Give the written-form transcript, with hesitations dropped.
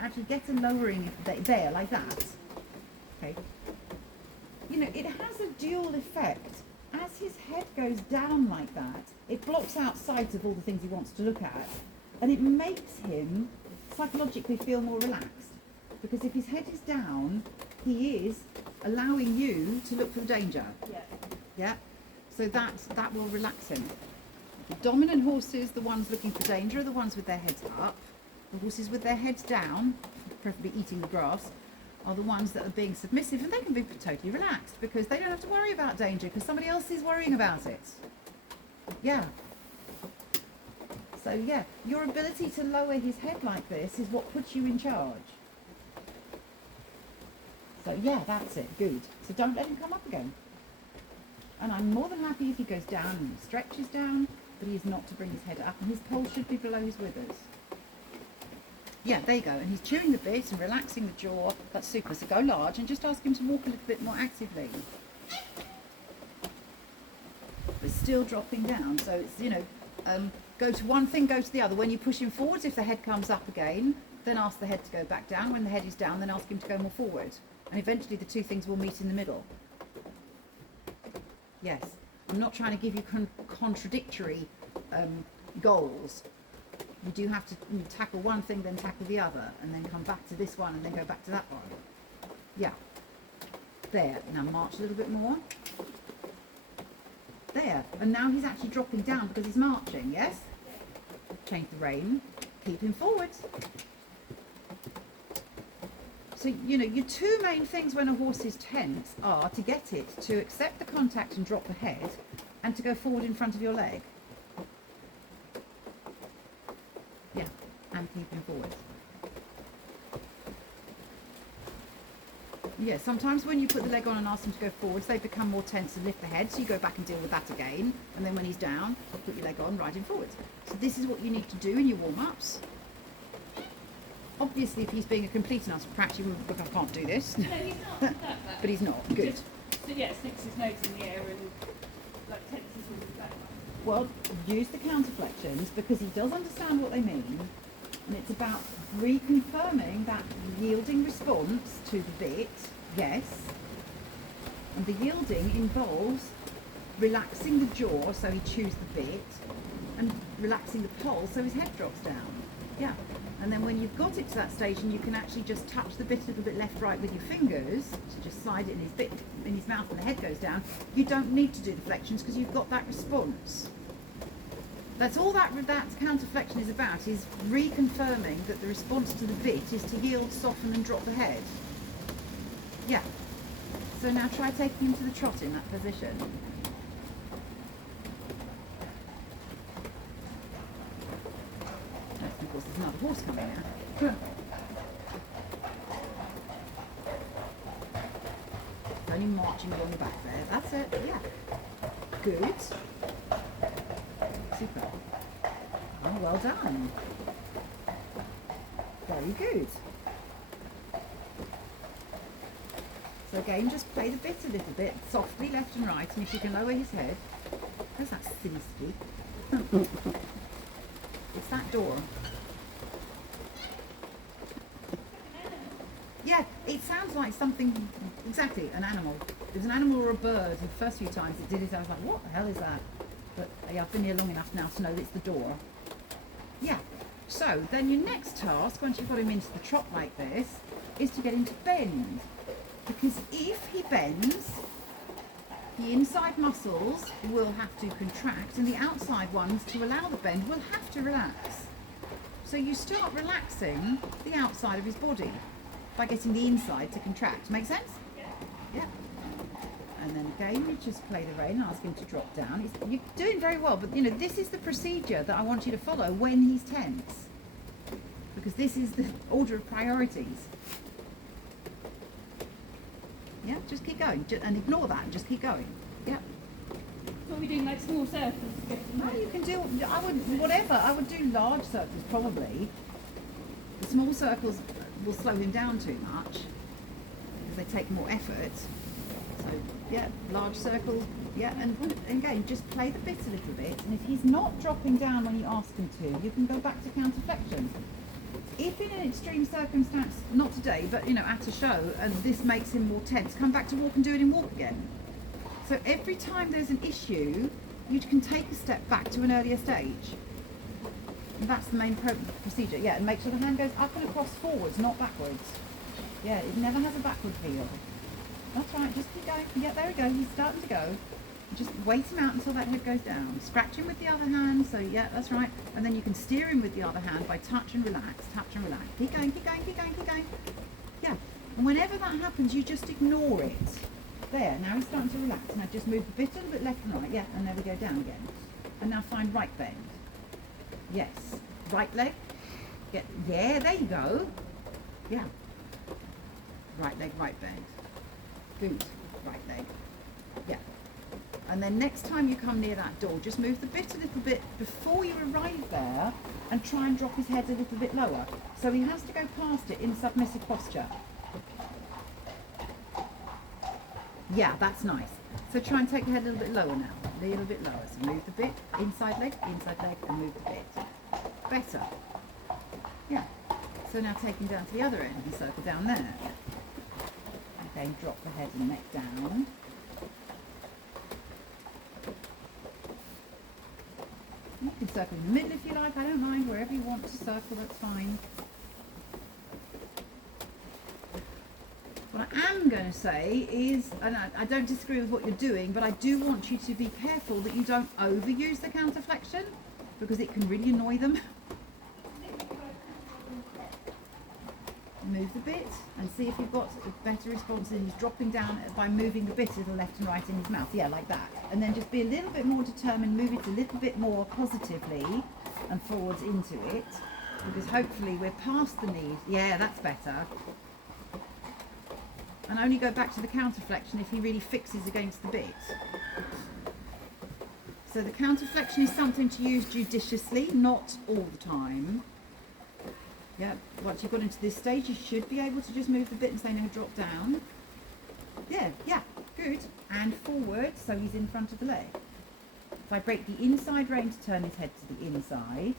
actually get a lowering there, like that. Okay. You know, it has a dual effect. As his head goes down like that, it blocks out sight of all the things he wants to look at, and it makes him psychologically feel more relaxed. Because if his head is down, he is allowing you to look for the danger. Yeah. Yeah? So that will relax him. The dominant horses, the ones looking for danger, are the ones with their heads up. The horses with their heads down, preferably eating the grass, are the ones that are being submissive, and they can be totally relaxed because they don't have to worry about danger because somebody else is worrying about it. Yeah. So yeah, your ability to lower his head like this is what puts you in charge. So yeah, that's it, good. So don't let him come up again. And I'm more than happy if he goes down and stretches down, but he is not to bring his head up, and his poll should be below his withers. Yeah, there you go, and he's chewing the bit and relaxing the jaw. That's super. So go large and just ask him to walk a little bit more actively. But still dropping down, so it's, you know, go to one thing, go to the other. When you push him forwards, if the head comes up again, then ask the head to go back down. When the head is down, then ask him to go more forward. And eventually the two things will meet in the middle. Yes, I'm not trying to give you contradictory goals. You do have to tackle one thing, then tackle the other, and then come back to this one, and then go back to that one. Yeah. There. Now march a little bit more. There. And now he's actually dropping down because he's marching, yes? Change the rein. Keep him forward. So, you know, your two main things when a horse is tense are to get it to accept the contact and drop the head, and to go forward in front of your leg. Yeah, and keep him forward. Yeah, sometimes when you put the leg on and ask them to go forwards, they become more tense and lift the head, so you go back and deal with that again, and then when he's down, put your leg on, ride him forwards. So this is what you need to do in your warm-ups. Obviously, if he's being a complete and utter prat, you wouldn't look, I can't do this. No, he's not like that. But he's not. Good. Just, so yeah, sticks his nose in the air and like tenses his back. Well, use the counterflexions because he does understand what they mean, and it's about reconfirming that yielding response to the bit, yes, and the yielding involves relaxing the jaw so he chews the bit, and relaxing the poll so his head drops down. Yeah, and then when you've got it to that stage and you can actually just touch the bit a little bit left right with your fingers, so just slide it in his mouth and the head goes down, you don't need to do the flexions because you've got that response. That's all that counterflexion is about, is reconfirming that the response to the bit is to yield, soften and drop the head. Yeah. So now try taking him to the trot in that position. Of course, there's another horse coming now. Only marching along the back there. That's it. Yeah. Good. Super. Oh, well done. Very good. So again, just play the bit a little bit, softly left and right, and if you can lower his head. Where's that silly squeak? It's that door. Yeah, it sounds like something, exactly, an animal. It was an animal or a bird. The first few times it did it, I was like, what the hell is that? But yeah, I've been here long enough now to know that it's the door. Yeah, so then your next task, once you've got him into the trot like this, is to get him to bend. Because if he bends, the inside muscles will have to contract and the outside ones, to allow the bend, will have to relax. So you start relaxing the outside of his body by getting the inside to contract. Make sense? Yeah. And then again, you just play the rein and ask him to drop down. You're doing very well, but you know, this is the procedure that I want you to follow when he's tense. Because this is the order of priorities. Yeah, just keep going. And ignore that and just keep going. Yeah. So are we doing like small circles? No, you can do, I would do large circles probably. The small circles will slow him down too much because they take more effort. So yeah, large circles, yeah, and again, just play the bit a little bit, and if he's not dropping down when you ask him to, you can go back to counterflexion. If in an extreme circumstance, not today, but you know, at a show, and this makes him more tense, come back to walk and do it in walk again. So every time there's an issue, you can take a step back to an earlier stage. And that's the main procedure. Yeah, and make sure the hand goes up and across forwards, not backwards. Yeah, it never has a backward feel. That's right, just keep going. Yeah, there we go, he's starting to go. Just wait him out until that head goes down. Scratch him with the other hand, so yeah, that's right. And then you can steer him with the other hand by touch and relax, touch and relax. Keep going, keep going, keep going, keep going. Yeah, and whenever that happens, you just ignore it. There, now he's starting to relax. Now just move the bit a little bit left and right. Yeah, and there we go, down again. And now find right bend. Yes, right leg. Yeah, there you go. Yeah. Right leg, right bend. Good, right leg. Yeah. And then next time you come near that door, just move the bit a little bit before you arrive there and try and drop his head a little bit lower. So he has to go past it in submissive posture. Yeah, that's nice. So try and take the head a little bit lower now. A little bit lower. So move the bit, inside leg, and move the bit. Better. Yeah. So now take him down to the other end and circle down there. Again, drop the head and neck down. You can circle in the middle if you like, I don't mind, wherever you want to circle, that's fine. What I am going to say is, and I don't disagree with what you're doing, but I do want you to be careful that you don't overuse the counterflexion, because it can really annoy them. Move the bit and see if you've got a better response and he's dropping down by moving the bit to the left and right in his mouth. Yeah, like that. And then just be a little bit more determined, move it a little bit more positively and forwards into it, because hopefully we're past the knees. Yeah, that's better. And only go back to the counterflexion if he really fixes against the bit. So the counterflexion is something to use judiciously, not all the time. Yeah, once you've got into this stage, you should be able to just move the bit and say, now drop down. Yeah, good. And forward, so he's in front of the leg. If I break the inside rein to turn his head to the inside,